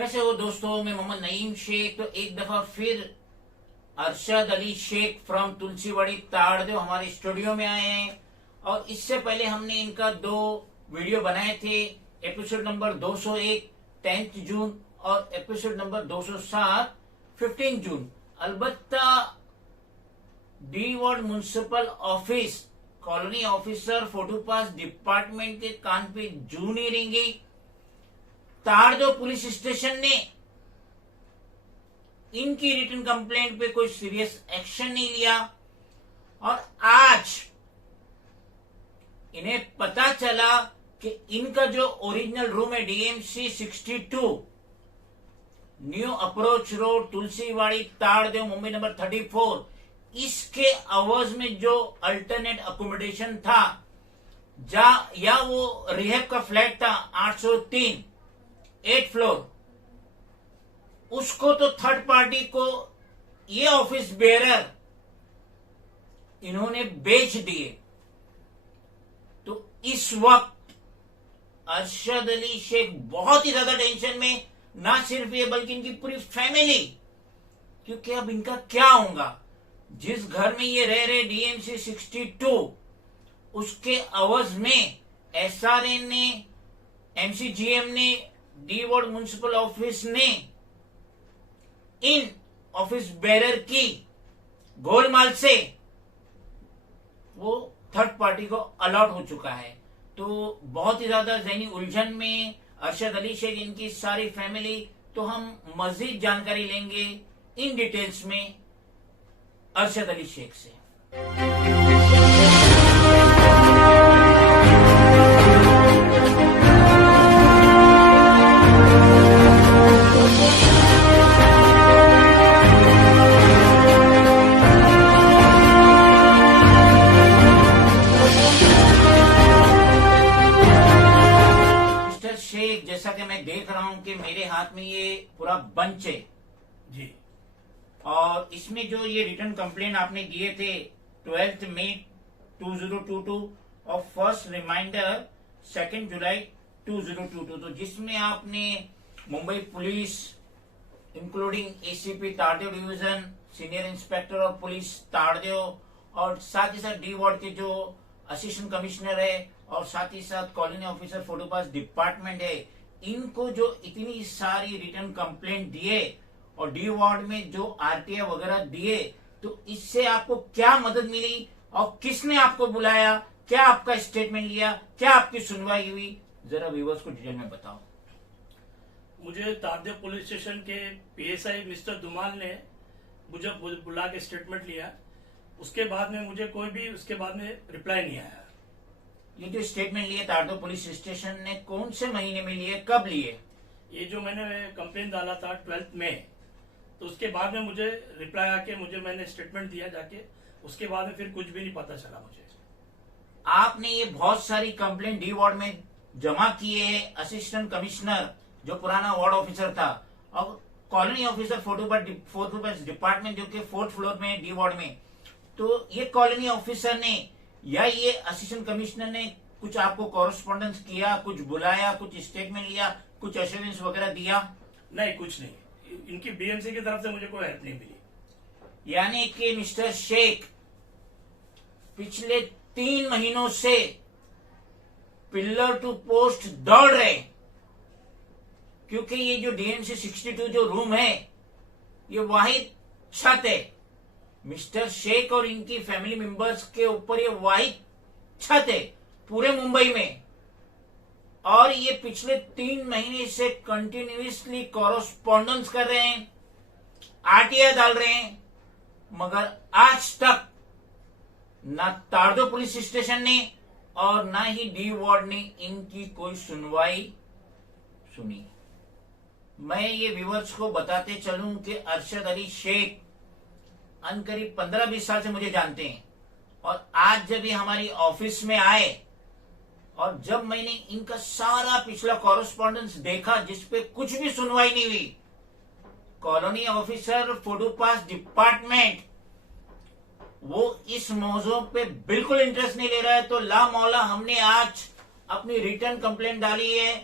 कैसे हो दोस्तों, मैं मोहम्मद नईम शेख। तो एक दफा फिर अरशद अली शेख फ्रॉम तुलसीवाड़ी ताड़देव हमारे स्टूडियो में आए हैं। और इससे पहले हमने इनका 2 वीडियो बनाए थे। एपिसोड नंबर 201 10 जून और एपिसोड नंबर 207 15 जून। अलबत्ता D ward municipal office colony officer photo pass department के कान पे जू नहीं रेंगी। ताड़देव पुलिस स्टेशन ने इनकी रिटन कंप्लेंट पे कोई सीरियस एक्शन नहीं लिया। और आज इन्हें पता चला कि इनका जो ओरिजिनल रूम है DMC 62 new approach road Tulsiwadi ताड़देव मुंबई नंबर 34, इसके आवाज में जो अल्टरनेट अकोमोडेशन था या वो रिहेब का फ्लैट था 803 8 फ्लोर, उसको तो थर्ड पार्टी को ये ऑफिस बेरर इन्होंने बेच दिए। तो इस वक्त अरशद अली शेख बहुत ही ज्यादा टेंशन में, ना सिर्फ ये बल्कि इनकी पूरी फैमिली, क्योंकि अब इनका क्या होगा। जिस घर में ये रह रहे डीएमसी 62 उसके अवज में एसआरएन ने, एमसीजीएम ने, डी वार्ड म्युनिसिपल ऑफिस ने इन ऑफिस बेरर की गोलमाल से वो थर्ड पार्टी को अलॉट हो चुका है। तो बहुत ही ज्यादा ज़हनी उलझन में अरशद अली शेख, इनकी सारी फैमिली। तो हम मजीद जानकारी लेंगे इन डिटेल्स में अरशद अली शेख से। मिस्टर शेख, जैसा कि मैं देख रहा हूं कि मेरे हाथ में ये पूरा बंच है जी। और इसमें जो ये रिटर्न कंप्लेन आपने दिए थे 12 मई 2022 और फर्स्ट रिमाइंडर 2 जुलाई 2022, तो जिसमें आपने Mumbai police including ACP ताड़देव division, senior inspector of police ताड़देव और साथ ही साथ डी वार्ड के जो असिस्टेंट कमिश्नर है और साथ ही साथ colony officer photo pass department है, इनको जो इतनी सारी रिटर्न कंप्लेंट दिए और डी वार्ड में जो आरटीआई वगैरह दिए, तो इससे आपको क्या मदद मिली और किसने आपको बुलाया, क्या आपका स्टेटमेंट लिया, क्या आपकी सुनवाई हुई, जरा व्यूअर्स को डिटेल में बताओ। मुझे ताड़देव पुलिस स्टेशन के पीएसआई मिस्टर धुमाल ने मुझे बुला के स्टेटमेंट लिया। उसके बाद में मुझे कोई भी उसके बाद में रिप्लाई नहीं आया। ये जो स्टेटमेंट लिए ताड़देव पुलिस स्टेशन ने कौन से महीने में लिए, कब लिए? ये जो मैंने कंप्लेन डाला था 12 में, तो उसके बाद में मुझे रिप्लाई आके मैंने स्टेटमेंट दिया जाके। उसके बाद में फिर कुछ भी नहीं पता चला मुझे। आपने ये बहुत सारी कंप्लेंट डी वार्ड में जमा किए हैं। असिस्टेंट कमिश्नर जो पुराना वार्ड ऑफिसर था और कॉलोनी ऑफिसर फोर्थ डिपार्टमेंट जो कि 4th फ्लोर में डी वार्ड में, तो ये कॉलोनी ऑफिसर ने या ये असिस्टेंट कमिश्नर ने कुछ आपको कॉरेस्पॉन्डेंस किया, कुछ बुलाया, कुछ स्टेटमेंट लिया, कुछ एश्योरेंस वगैरह दिया? नहीं, कुछ नहीं। इनकी बीएमसी की तरफ से मुझे कोई हेल्प नहीं मिली। यानी कि मिस्टर शेख पिछले 3 महीनों से पिलर टू पोस्ट दौड़ रहे, क्योंकि ये जो डीएमसी 62 जो रूम है ये वाहिद छत है। मिस्टर शेख और इनकी फैमिली मेंबर्स के ऊपर ये वाहिद छत है पूरे मुंबई में। और ये पिछले 3 महीने से कंटिन्यूअसली कॉरेस्पॉन्डेंस कर रहे हैं, आरटीआई डाल रहे हैं, मगर आज तक ना ताड़देव पुलिस स्टेशन ने और ना ही डी वार्ड ने इनकी कोई सुनवाई सुनी। मैं ये व्यूअर्स को बताते चलूं कि अरशद अली शेख अनकरीब 15-20 साल से मुझे जानते हैं। और आज जब ये हमारी ऑफिस में आए और जब मैंने इनका सारा पिछला कॉरेस्पॉन्डेंस देखा जिसपे कुछ भी सुनवाई नहीं हुई, colony officer photo pass department वो इस मौजू पे बिल्कुल इंटरेस्ट नहीं ले रहा है। तो ला मौला हमने आज अपनी रिटर्न कंप्लेंट डाली है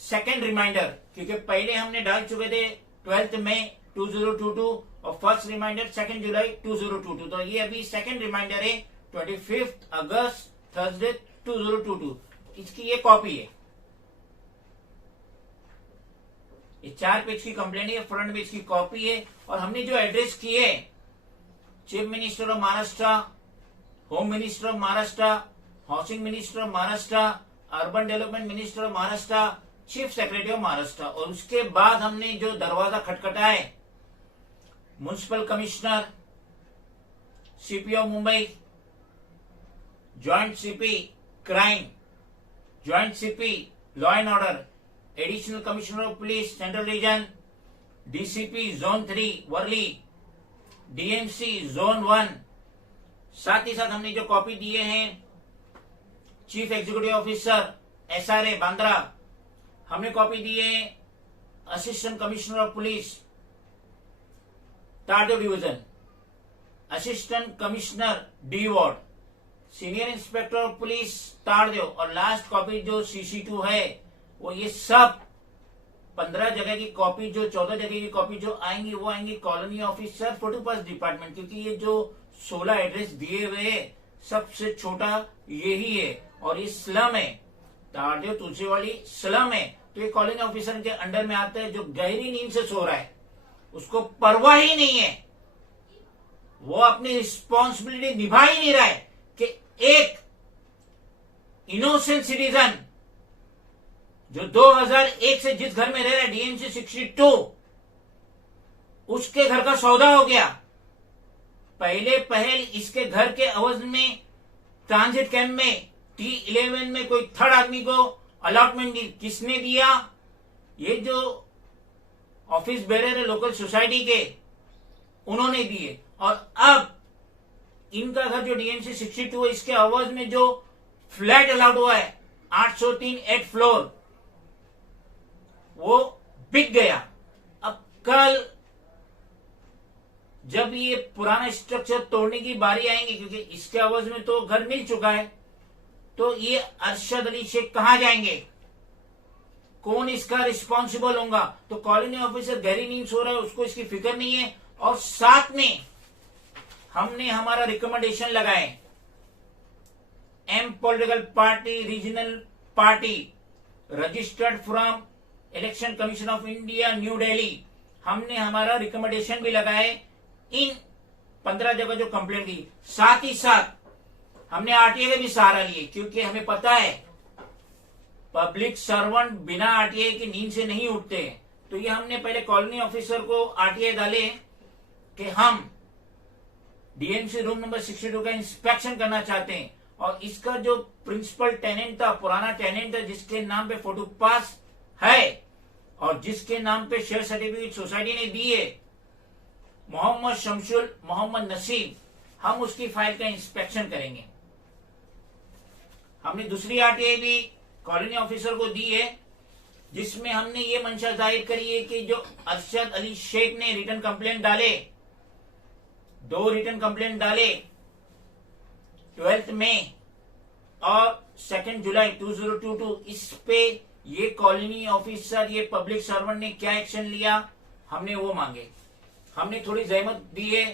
सेकेंड रिमाइंडर, क्योंकि पहले हमने डाल चुके थे 12 मई 2022 और फर्स्ट रिमाइंडर 2 जुलाई 2022। तो ये अभी सेकेंड रिमाइंडर है 25 अगस्त थर्सडे 2022। इसकी ये कॉपी है। ये 4 पेज की कंप्लेंट है, फ्रंट पेज की कॉपी है। और हमने जो एड्रेस किए, chief minister of Maharashtra, home minister of Maharashtra, housing minister of Maharashtra, urban development minister of Maharashtra, chief secretary of Maharashtra. और उसके बाद हमने जो दरवाजा खटखटाए, municipal commissioner, CP of Mumbai, joint CP crime, joint CP law and order, additional commissioner of police central region, DCP zone 3 Worli, DMC zone 1। साथ ही साथ हमने जो कॉपी दिए हैं chief executive officer SRA Bandra, हमने कॉपी दिए हैं assistant commissioner of police Tardeo division, assistant commissioner D ward, senior inspector of police Tardeo. और लास्ट कॉपी जो CC2 है, वो ये सब 15 जगह की कॉपी, जो 14 जगह की कॉपी जो आएंगी, वो आएंगी कॉलोनी ऑफिसर फोटोपास डिपार्टमेंट। क्योंकि ये जो 16 एड्रेस दिए हुए सबसे छोटा यही है और ये स्लम है, तारदेव तुलसीवाड़ी स्लम है। तो ये कॉलोनी ऑफिसर के अंडर में आता है, जो गहरी नींद से सो रहा है, उसको परवाह ही नहीं है, वो अपनी रिस्पॉन्सिबिलिटी निभा ही नहीं रहा है कि एक इनोसेंट सिटीजन जो 2001 से जिस घर में रह रहा है, DMC 62, उसके घर का सौदा हो गया। पहल इसके घर के अवध में ट्रांजिट कैंप में T11 में कोई थर्ड आदमी को अलॉटमेंट दी। किसने दिया? ये जो ऑफिस बेरर है लोकल सोसाइटी के, उन्होंने दिए। और अब इनका घर जो DMC 62 है, इसके अवध में जो फ्लैट अलाउड हुआ है 803 8 फ्लोर, वो बिक गया। अब कल जब ये पुराना स्ट्रक्चर तोड़ने की बारी आएंगी, क्योंकि इसके आवाज में तो घर मिल चुका है, तो ये अरशद अली शेख कहां जाएंगे? कौन इसका रिस्पॉन्सिबल होगा? तो कॉलोनी ऑफिसर गहरी नींद सो रहा है, उसको इसकी फिक्र नहीं है। और साथ में हमने हमारा रिकमेंडेशन लगाए, एम political party, regional party, registered from election commission of India new Delhi, हमने हमारा रिकमेंडेशन भी लगाए इन 15 जगह जो कंप्लेंट की। साथ ही साथ हमने आरटीआई का भी सहारा लिए, क्योंकि हमें पता है पब्लिक सर्वेंट बिना आरटीआई की नींद से नहीं उठते। तो ये हमने पहले कॉलोनी ऑफिसर को आरटीआई डाले कि हम डीएमसी रूम नंबर 62 का इंस्पेक्शन करना चाहते हैं। और इसका जो प्रिंसिपल टेनेंट था, पुराना टेनेंट था, जिसके नाम पे फोटो पास है और जिसके नाम पे शेयर सर्टिफिकेट सोसाइटी ने दी है, मोहम्मद शमशुल मोहम्मद नसीम, हम उसकी फाइल का इंस्पेक्शन करेंगे। हमने दूसरी आरटीआई भी कॉलोनी ऑफिसर को दी है, जिसमें हमने ये मंशा जाहिर करी है कि जो अरशद अली शेख ने रिटर्न कंप्लेंट डाले, 2 रिटर्न कंप्लेंट डाले 12 मई और 2 जुलाई 2022, इस पे ये कॉलोनी ऑफिसर, ये पब्लिक सर्वेंट ने क्या एक्शन लिया, हमने वो मांगे। हमने थोड़ी जहमत दी है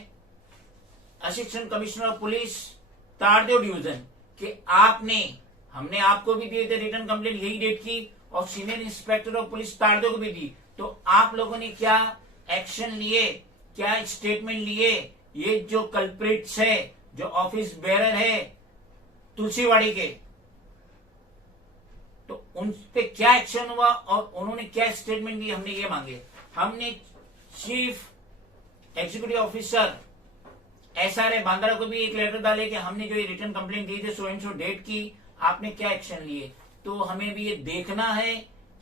assistant commissioner of police Tardeo division कि हमने आपको भी दिए थे रिटर्न कंप्लेंट यही डेट की, और senior inspector of police Tardeo को भी दी। तो आप लोगों ने क्या एक्शन लिए, क्या स्टेटमेंट लिए? ये जो कल्प्रिट्स है, जो ऑफिस बेरर है तुलसीवाड़ी के, तो उन पे क्या एक्शन हुआ और उन्होंने क्या स्टेटमेंट दी, हमने ये मांगे। हमने chief executive officer SRA Bandra को भी एक लेटर डाले कि हमने जो ये रिटर्न कंप्लेंट दी थी सो एंड सो डेट की, आपने क्या एक्शन लिए। तो हमें भी ये देखना है।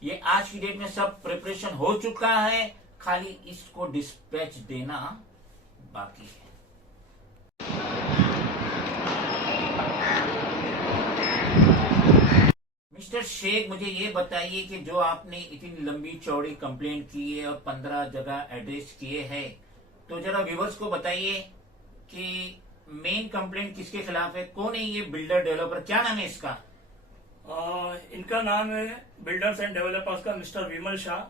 ये आज की डेट में सब प्रिपरेशन हो चुका है, खाली इसको डिस्पैच देना बाकी है। मिस्टर शेख, मुझे ये बताइए कि जो आपने इतनी लंबी चौड़ी कंप्लेंट की है और 15 जगह एड्रेस किए हैं, तो जरा व्यूवर्स को बताइए कि मेन कंप्लेंट किसके खिलाफ है, कौन है ये बिल्डर डेवलपर, क्या नाम है इसका? इनका नाम है बिल्डर्स एंड डेवलपर्स का मिस्टर विमल शाह,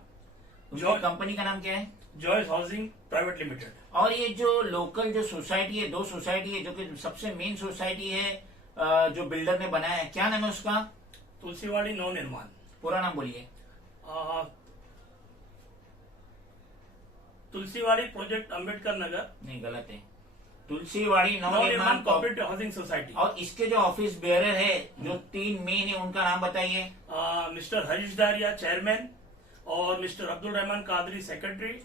जो कंपनी का नाम क्या है? Joyce housing private limited. और ये जो लोकल जो सोसाइटी है, दो सोसाइटी है जो कि सबसे मेन सोसाइटी है, जो बिल्डर ने बनाया है, क्या नाम है उसका? तुलसीवाड़ी नव निर्माण। पूरा नाम बोलिए। तुलसीवाड़ी प्रोजेक्ट अम्बेडकर नगर, नहीं, गलत है। तुलसीवाड़ी नव निर्माण कोऑपरेटिव हाउसिंग सोसाइटी। और इसके जो ऑफिस बेयरर है, जो 3 मेन है, उनका नाम बताइए। मिस्टर हरीश दारिया चेयरमैन, और मिस्टर अब्दुल रहमान कादरी सेक्रेटरी,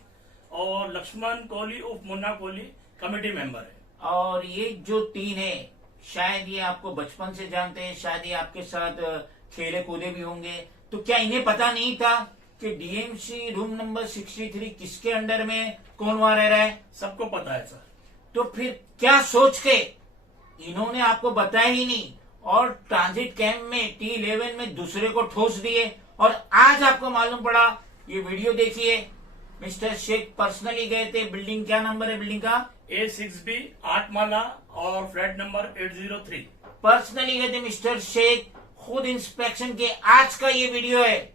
और लक्ष्मण कोहली उर्फ मुन्ना कोहली कमेटी मेंबर है। और ये जो 3 है, शायद ये आपको बचपन से जानते हैं, शायद ये आपके साथ खेले कूदे भी होंगे। तो क्या इन्हें पता नहीं था कि डीएमसी रूम नंबर 63 किसके अंडर में कौन वहां रह रहा है? सबको पता है सर। तो फिर क्या सोच के इन्होंने आपको बताया ही नहीं और ट्रांजिट कैंप में T11 में दूसरे को ठोस दिए, और आज आपको मालूम पड़ा। ये वीडियो देखिए, मिस्टर शेख पर्सनली गए थे। बिल्डिंग, क्या नंबर है बिल्डिंग का? A6B 8 माला और फ्लैट नंबर 803। पर्सनली गए थे मिस्टर शेख, खुद इंस्पेक्शन के। आज का ये वीडियो है,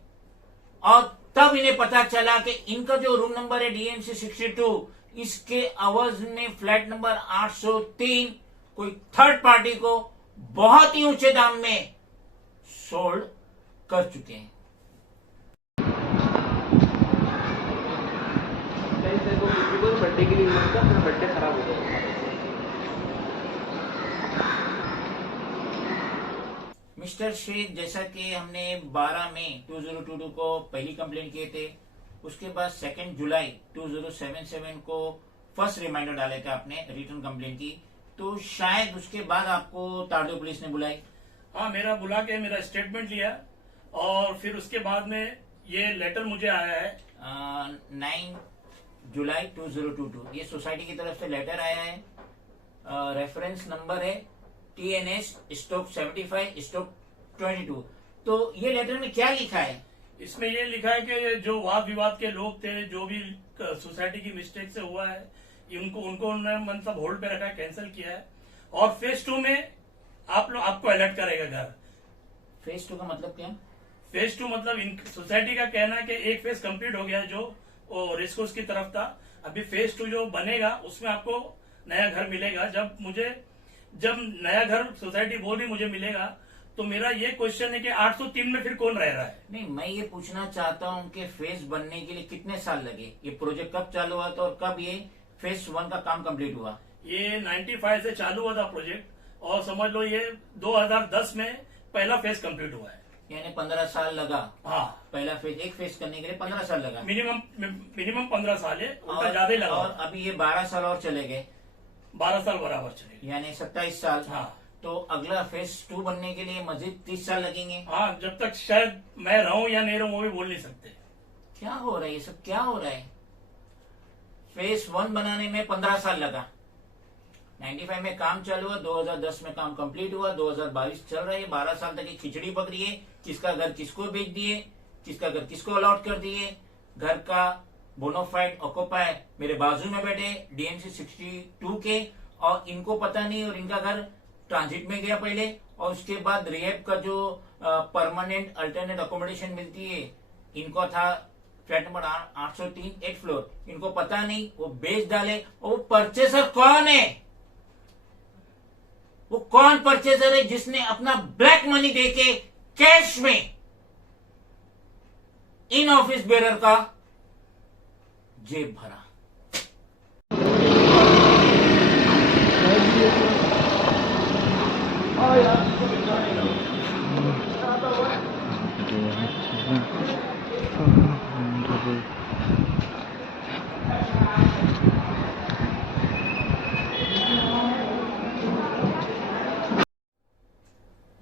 और तब इन्हें पता चला कि इनका जो रूम नंबर है DMC 62, इसके आवाज में फ्लैट नंबर 803 कोई थर्ड पार्टी को बहुत ही ऊंचे दाम में सोल्ड कर चुके हैं। बर्थडे के लिए मेरा बर्थडे खराब हो गया। मिस्टर शेख, जैसा कि हमने 12 मई 2022 को पहली कंप्लेंट किए थे, उसके बाद 2 जुलाई 2077 को फर्स्ट रिमाइंडर डाले थे आपने रिटर्न कंप्लेंट की, तो शायद उसके बाद आपको तारदेव पुलिस ने बुलाई। हाँ, मेरा बुला के मेरा स्टेटमेंट लिया, और फिर उसके बाद में ये लेटर मुझे आया है 9 जुलाई 2022। ये सोसाइटी की तरफ से लेटर आया है। रेफरेंस नंबर है TNS/75/22। तो ये लेटर में क्या लिखा है? इसमें ये लिखा है कि जो वाद विवाद के लोग थे, जो भी सोसाइटी की मिस्टेक से हुआ है, उनको उन्होंने मतलब होल्ड पे रखा है, कैंसिल किया है, और फेज 2 में आपको अलर्ट करेगा घर। फेज 2 का मतलब क्या? फेज 2 मतलब सोसाइटी का कहना है कि एक फेज कंप्लीट हो गया जो रेस्कोर्स की तरफ था। अभी फेज 2 जो बनेगा उसमें आपको नया घर मिलेगा। जब नया घर सोसाइटी बोल रही मुझे मिलेगा, तो मेरा ये क्वेश्चन है कि 803 में फिर कौन रह रहा है? नहीं, मैं ये पूछना चाहता हूँ कि फेज बनने के लिए कितने साल लगे? ये प्रोजेक्ट कब चालू हुआ था और कब ये फेज 1 का काम कंप्लीट हुआ? ये 95 से चालू हुआ था प्रोजेक्ट, और समझ लो ये 2010 में पहला फेज कंप्लीट हुआ है। यानी 15 साल लगा। हाँ, पहला फेज, एक फेज करने के लिए 15 साल लगा। मिनिमम 15 साल है, उनका ज्यादा ही लगा। और अभी ये 12 साल और चले गए, 12 साल बराबर चलेगी, यानी 27 साल। हाँ। तो अगला फेज 2 बनने के लिए मजीद 30 साल लगेंगे। हाँ, जब तक शायद मैं रहूं या नहीं रहूं वो भी बोल नहीं सकते। क्या हो रहा है? ये सब क्या हो रहा है? फेज 1 बनाने में 15 साल लगा, 95 में काम चालू हुआ, 2010 में काम कंप्लीट हुआ, 2022 चल रहा है। 12 साल तक ये खिचड़ी पक रही है। किसका घर किसको बेच दिए, किसका घर किसको अलॉट कर दिए। घर का बोनोफाइड ऑक्यूपायर मेरे बाजू में बैठे DMC 62 के, और इनको पता नहीं, और इनका घर ट्रांजिट में गया पहले, और उसके बाद रिहेब का जो परमानेंट अल्टरनेट अकोमोडेशन मिलती है, इनको था फ्लैट नंबर 803 8 फ्लोर। इनको पता नहीं, वो बेच डाले। और वो परचेसर कौन है? वो कौन परचेसर है जिसने अपना ब्लैक मनी देके कैश में इन ऑफिस बेरर का जेब भरा?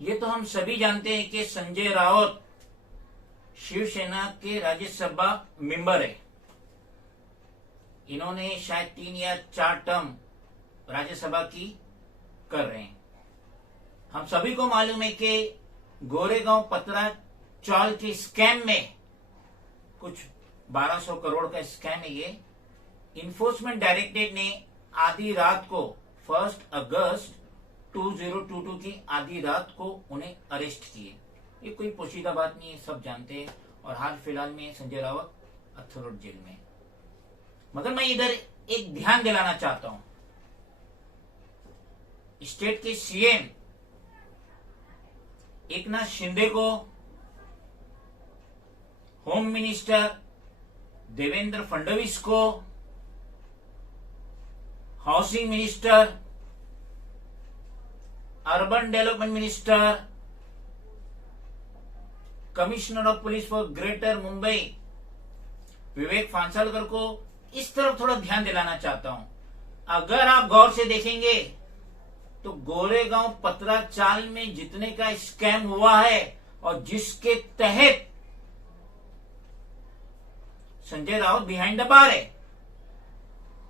ये तो हम सभी जानते हैं कि संजय राउत शिवसेना के राज्यसभा मेंबर है। इन्होंने शायद 3 या 4 टर्म राज्यसभा की कर रहे हैं। हम सभी को मालूम है कि गोरेगांव पतरा चौल के स्कैम में कुछ 1200 करोड़ का स्कैम है ये। इन्फोर्समेंट डायरेक्टरेट ने आधी रात को 1 अगस्त 2022 की आधी रात को उन्हें अरेस्ट किए। ये कोई पोशीदा बात नहीं है, सब जानते हैं। और हाल फिलहाल में संजय राउत अथरोड जेल में। मगर मैं इधर एक ध्यान दिलाना चाहता हूं, स्टेट के सीएम एकनाथ शिंदे को, होम मिनिस्टर देवेंद्र फडणवीस को, housing minister, urban development minister, commissioner of police for greater Mumbai Vivek Phansalkar को इस तरफ थोड़ा ध्यान दिलाना चाहता हूं। अगर आप गौर से देखेंगे तो गोरेगांव पत्राचाल में जितने का स्कैम हुआ है और जिसके तहत Sanjay Raut behind the bar है,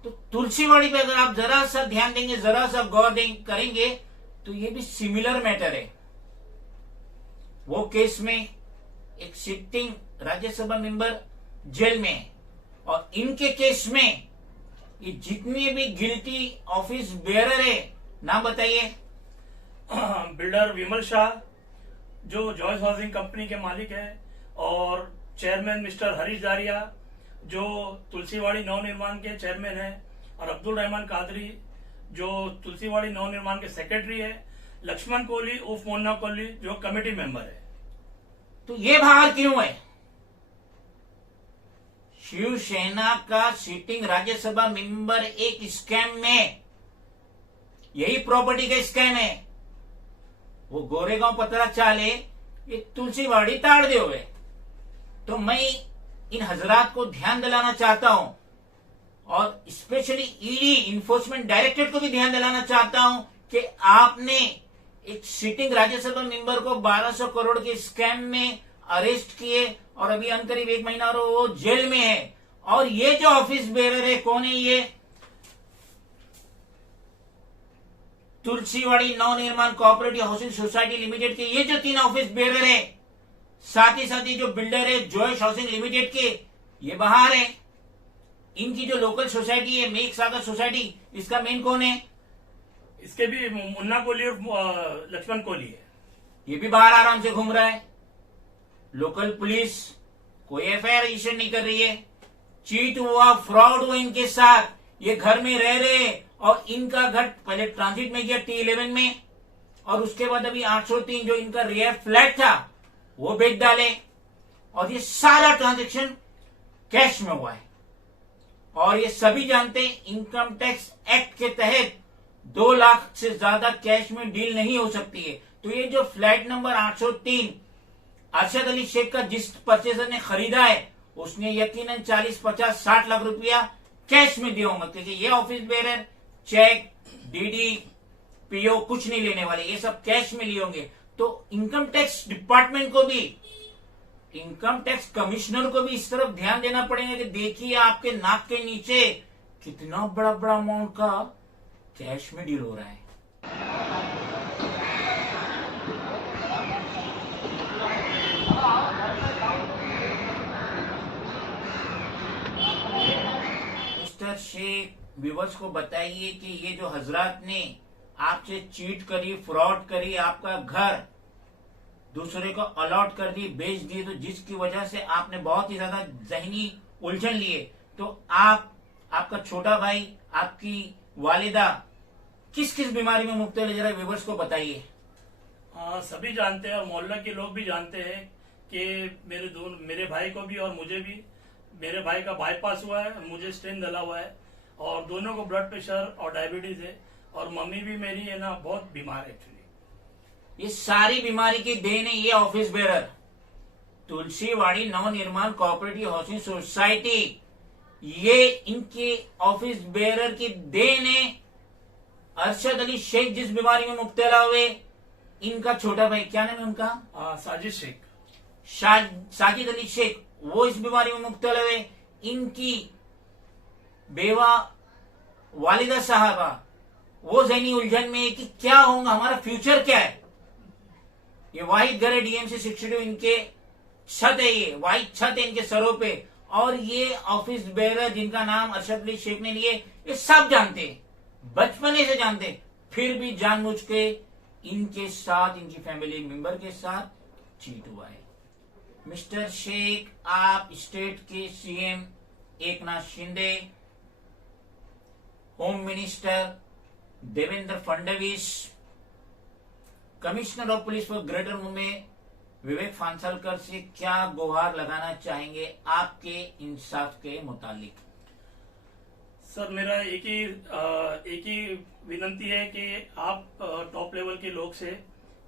तो तुलसीवाड़ी पे अगर आप जरा सा ध्यान देंगे, जरा सा गौर करेंगे तो ये भी सिमिलर मैटर है। वो केस में एक सिटिंग राज्यसभा मेंबर जेल में है और इनके केस में ये जितने भी गिल्टी ऑफिस बेयरर है, नाम बताइए। बिल्डर विमल शाह जो जॉयस हाउसिंग कंपनी के मालिक है, और चेयरमैन मिस्टर हरीश दारिया जो तुलसीवाड़ी नवनिर्माण के चेयरमैन है, और अब्दुल रहमान कादरी जो तुलसीवाड़ी नवनिर्माण के सेक्रेटरी है, लक्ष्मण कोहली उर्फ मोन्ना कोहली जो कमेटी मेंबर है। तो ये बाहर क्यों है? शिवसेना का सिटिंग राज्यसभा मेंबर एक स्कैम में, यही प्रॉपर्टी का स्कैम है, वो गोरेगांव पत्राचाल है, ये तुलसीवाड़ी ताड़ दे हुए। तो मैं इन हजरात को ध्यान दिलाना चाहता हूं और स्पेशली ईडी इन्फोर्समेंट डायरेक्टरेट को भी ध्यान दिलाना चाहता हूं कि आपने एक सिटिंग राज्यसभा मेंबर को 1200 करोड़ के स्कैम में अरेस्ट किए और अभी करीब 1 महीना और वो जेल में है। और ये जो ऑफिस बेरर है, कौन है ये? Tulsiwadi Navnirman cooperative housing society limited के ये जो 3 ऑफिस बेरर है, साथ ही जो बिल्डर है जॉयस हाउसिंग लिमिटेड के, ये बाहर है। इनकी जो लोकल सोसाइटी है मेघ सागर सोसाइटी, इसका मेन कौन है? इसके भी मुन्ना कोहली और लक्ष्मण कोहली है। ये भी बाहर आराम से घूम रहा है। लोकल पुलिस कोई एफआईआर रजिस्टर नहीं कर रही है। चीट हुआ, फ्रॉड हुआ इनके साथ। ये घर में रह रहे और इनका घर पहले ट्रांजिट में गया T11 में, और उसके बाद अभी 803 जो इनका रियर फ्लैट था वो बेच डाले, और ये सारा ट्रांजैक्शन कैश में हुआ है। और ये सभी जानते हैं इनकम टैक्स एक्ट के तहत 2 लाख से ज्यादा कैश में डील नहीं हो सकती है। तो ये जो फ्लैट नंबर 803 अरशद अली शेख का जिस परचेजर ने खरीदा है, उसने यकीनन 40, 50, 60 लाख रुपया कैश में दिया होगा, क्योंकि ये office bearer check, DD, PO कुछ नहीं लेने वाले, ये सब कैश में लिए होंगे। तो इनकम टैक्स डिपार्टमेंट को भी, इनकम टैक्स कमिश्नर को भी इस तरफ ध्यान देना पड़ेगा कि देखिए आपके नाक के नीचे कितना बड़ा बड़ा अमाउंट का कैश में डील हो रहा है। मिस्टर शेख, व्यूवर्स को बताइए कि ये जो हजरात ने आपसे चीट करी, फ्रॉड करी, आपका घर दूसरे को अलॉट कर दी, बेच दिए, तो जिसकी वजह से आपने बहुत ही ज्यादा जहनी उलझन लिए, तो आपका छोटा भाई, आपकी वालिदा किस किस बीमारी में मुब्तला है, जरा व्यूवर्स को बताइए। सभी जानते हैं और मोहल्ला के लोग भी जानते हैं कि मेरे भाई को भी और मुझे भी, मेरे भाई का बाईपास हुआ है, मुझे स्टेन डला हुआ है, और दोनों को ब्लड प्रेशर और डायबिटीज है, और मम्मी भी मेरी है ना बहुत बीमार है एक्चुअली। ये सारी बीमारी की देन है ये office bearer Tulsiwadi Navnirman cooperative housing society. ये इनके ऑफिस बेरर की देन है। अरशद अली शेख जिस बीमारी में मुब्तला हुए, इनका छोटा भाई, क्या नाम है उनका? साजिद शेख, साजिद अली शेख, वो इस बीमारी में मुब्तला हुए। इनकी बेवा वालिदा साहबा वो जहनी उलझन में है कि क्या होगा, हमारा फ्यूचर क्या है। ये वाहिद घर है DMC 62, इनके छत है, ये वाहिद छत है इनके सरों पे। और ये ऑफिस बेरर जिनका नाम अरशद अली शेख ने लिए, ये सब जानते हैं, बचपने से जानते, फिर भी जानबूझ के इनके साथ, इनकी फैमिली मेंबर के साथ चीट हुआ है। मिस्टर शेख, आप स्टेट के CM Eknath Shinde, home minister Devendra Fadnavis, commissioner of police for greater Mumbai Vivek Phansalkar से क्या गुहार लगाना चाहेंगे आपके इंसाफ के मुतालिक? सर, मेरा एक ही विनंती है कि आप टॉप लेवल के लोग से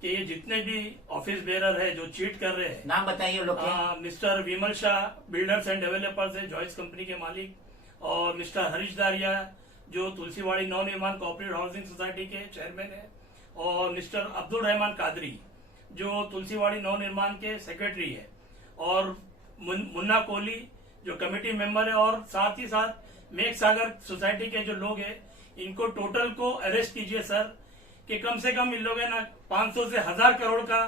कि ये जितने भी ऑफिस बेरर है जो चीट कर रहे हैं, नाम बताइए लोग के। Mister Vimal Shah builders and developers है, जॉइस कंपनी के मालिक, और मिस्टर हरीश दारिया जो तुलसीवाड़ी नव निर्माण कोऑपरेटिव हाउसिंग सोसाइटी के चेयरमैन है, और मिस्टर अब्दुल रहमान कादरी जो तुलसीवाड़ी नव निर्माण के सेक्रेटरी है, और मुन्ना कोहली जो कमेटी मेंबर है, और साथ ही साथ मेघ सागर सोसाइटी के जो लोग हैं, इनको टोटल को अरेस्ट कीजिए सर, कि कम से कम इन लोगों ने 500 से 1000 करोड़ का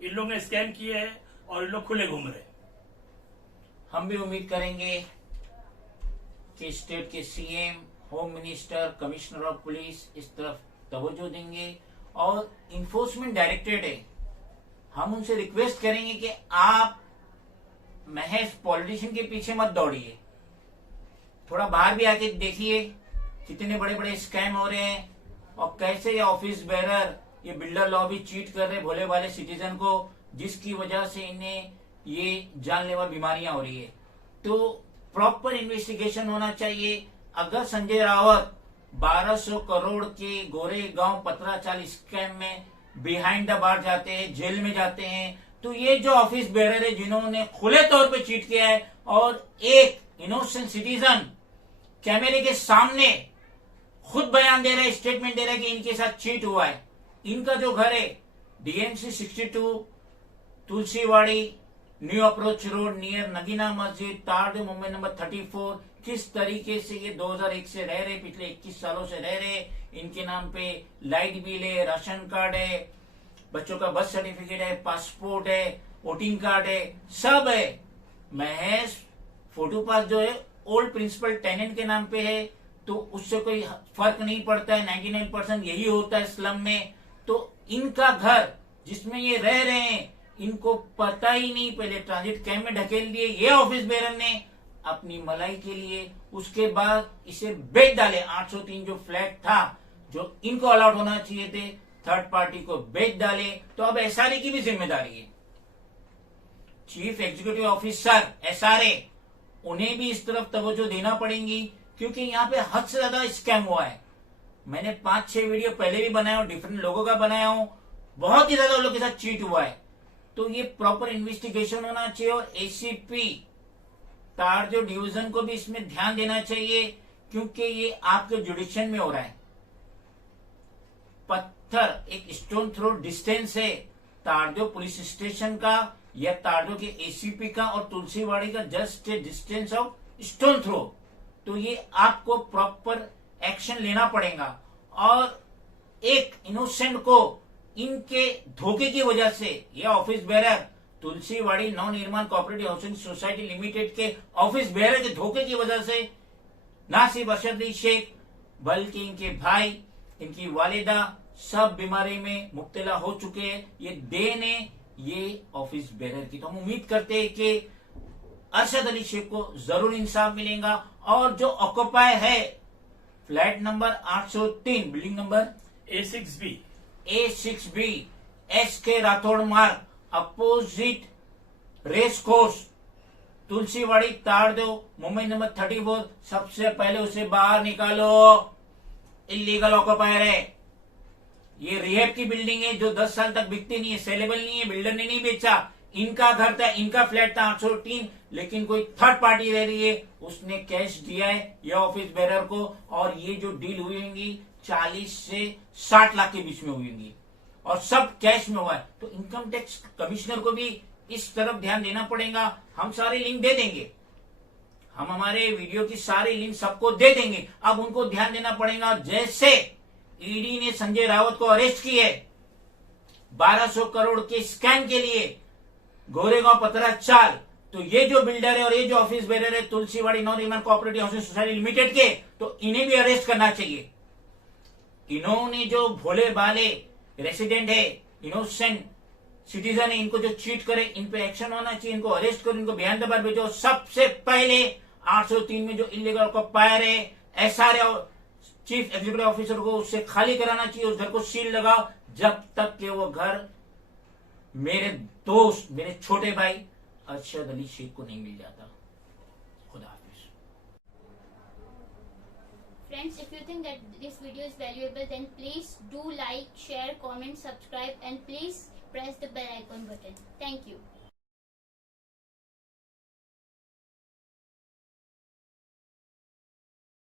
इन लोगों ने स्कैम किए हैं और इन लोग खुले घूम रहे हैं। हम भी उम्मीद करेंगे कि स्टेट के CM, home minister, commissioner of police इस तरफ तवज्जो देंगे, और इन्फोर्समेंट डायरेक्टरेट है, हम उनसे रिक्वेस्ट करेंगे कि आप महज पॉलिटिशियन के पीछे मत दौड़िए, थोड़ा बाहर भी आके देखिए कितने बड़े बड़े स्कैम हो रहे हैं, और कैसे ये ऑफिस बेरर, ये बिल्डर लॉबी चीट कर रहे भोले भाले सिटीजन को, जिसकी वजह से इन्हें ये जानलेवा बीमारियां हो रही है। तो प्रॉपर इन्वेस्टिगेशन होना चाहिए। अगर संजय रावत 1200 करोड़ के गोरेगांव पतराचाल स्कैम में बिहाइंड द बार जाते हैं, जेल में जाते हैं, तो ये जो ऑफिस बेरर है जिन्होंने खुले तौर पे चीट किया है, और एक इनोसेंट सिटीजन कैमरे के सामने खुद बयान दे रहा है, स्टेटमेंट दे रहा है कि इनके साथ चीट हुआ है। इनका जो घर है DMC 62 Tulsiwadi new approach road near Nagina Masjid, ताड़ मुंबई नंबर 34, किस तरीके से ये 2001 से रह रहे, पिछले 21 सालों से रह रहे। इनके नाम पे लाइट बिल है, राशन कार्ड है, बच्चों का बर्थ सर्टिफिकेट है, पासपोर्ट है, वोटिंग कार्ड है, सब है। महज फोटो पास जो है ओल्ड प्रिंसिपल टेनेंट के नाम पे है, तो उससे कोई फर्क नहीं पड़ता है। 99% यही होता है स्लम में। तो इनका घर जिसमें ये रह रहे हैं, इनको पता ही नहीं, पहले ट्रांजिट कैंप में ढकेल दिए ये ऑफिस बेरर ने अपनी मलाई के लिए, उसके बाद इसे बेच डाले। 803 जो फ्लैट था जो इनको अलाउड होना चाहिए थे, थर्ड पार्टी को बेच डाले। तो अब एसआरए की भी जिम्मेदारी है, चीफ एग्जीक्यूटिव ऑफिसर एसआरए, उन्हें भी इस तरफ तवज्जो देना पड़ेगी, क्योंकि यहाँ पे हद से ज्यादा स्कैम हुआ है। मैंने 5-6 वीडियो पहले भी बनाया हूं, डिफरेंट लोगों का बनाया हूं, बहुत ही ज्यादा उन लोगों के साथ चीट हुआ है। तो ये प्रॉपर इन्वेस्टिगेशन होना चाहिए, और एसीपी तारजो डिवीजन को भी इसमें ध्यान देना चाहिए, क्योंकि ये आपके जुडिशन में हो रहा है। पत्थर एक स्टोन थ्रो डिस्टेंस है तारजो पुलिस स्टेशन का या तारजो के एसीपी का, और तुलसीवाड़ी का just a distance of stone throw. तो ये आपको प्रॉपर एक्शन लेना पड़ेगा, और एक इनोसेंट को इनके धोखे की वजह से, ये ऑफिस बेरर तुलसीवाड़ी नव निर्माण कोऑपरेटिव हाउसिंग सोसाइटी लिमिटेड के ऑफिस बेरर के धोखे की वजह से ना सिर्फ अशरदी शेख बल्कि इनके भाई, इनकी वालिदा सब बीमारी में मुब्तला हो चुके हैं। ये देन है ये ऑफिस बेरर की। तो हम उम्मीद करते हैं कि अरशद अली शेख को जरूर इंसाफ मिलेगा, और जो ऑक्यूपाई है flat number 803 building number A6B SK Rathod Marg opposite race course Tulsiwadi ताड़दो मुंबई नंबर 34, सबसे पहले उसे बाहर निकालो। इलीगल ऑक्यूपायर है, ये रिहेब की बिल्डिंग है जो 10 साल तक बिकती नहीं है, सेलेबल नहीं है, बिल्डर ने नहीं बेचा। इनका घर था, इनका फ्लैट था 803, लेकिन कोई थर्ड पार्टी रह रही है, उसने कैश दिया है ये ऑफिस बेरर को, और ये जो डील हुई होंगी 40 से 60 लाख के बीच में हुई होंगी, और सब कैश में हुआ है। तो इनकम टैक्स कमिश्नर को भी इस तरफ ध्यान देना पड़ेगा। हम सारे लिंक दे देंगे, हम हमारे वीडियो की सारी लिंक सबको दे देंगे। अब उनको ध्यान देना पड़ेगा। जैसे ईडी ने संजय रावत को अरेस्ट किए 1200 करोड़ के स्कैम के लिए गोरेगांव पतराचाल, तो ये जो बिल्डर है और ये जो ऑफिस बेरर है तुलसीवाड़ी नव निर्माण कोऑपरेटिव हाउसिंग सोसाइटी लिमिटेड के, तो इन्हें भी अरेस्ट करना चाहिए। इन्होंने जो भोले भाले रेसिडेंट है, इनोसेंट सिटीजन है, इनको जो चीट करे इन पे एक्शन होना चाहिए, इनको अरेस्ट करो, इनको बिहान द बार भेजो। सबसे पहले 803 में जो इलीगल ऑक्युपायर है, एसआरए और चीफ एग्जीक्यूटिव ऑफिसर को उससे खाली कराना चाहिए, उस घर को सील लगाओ जब तक कि वो घर मेरे दोस्त, मेरे छोटे भाई अरशद अली शेख को नहीं मिल जाता। खुदा हाफिज। Friends, if you think that this video is valuable, then please do like, share, comment, subscribe, and please press the bell icon button. Thank you.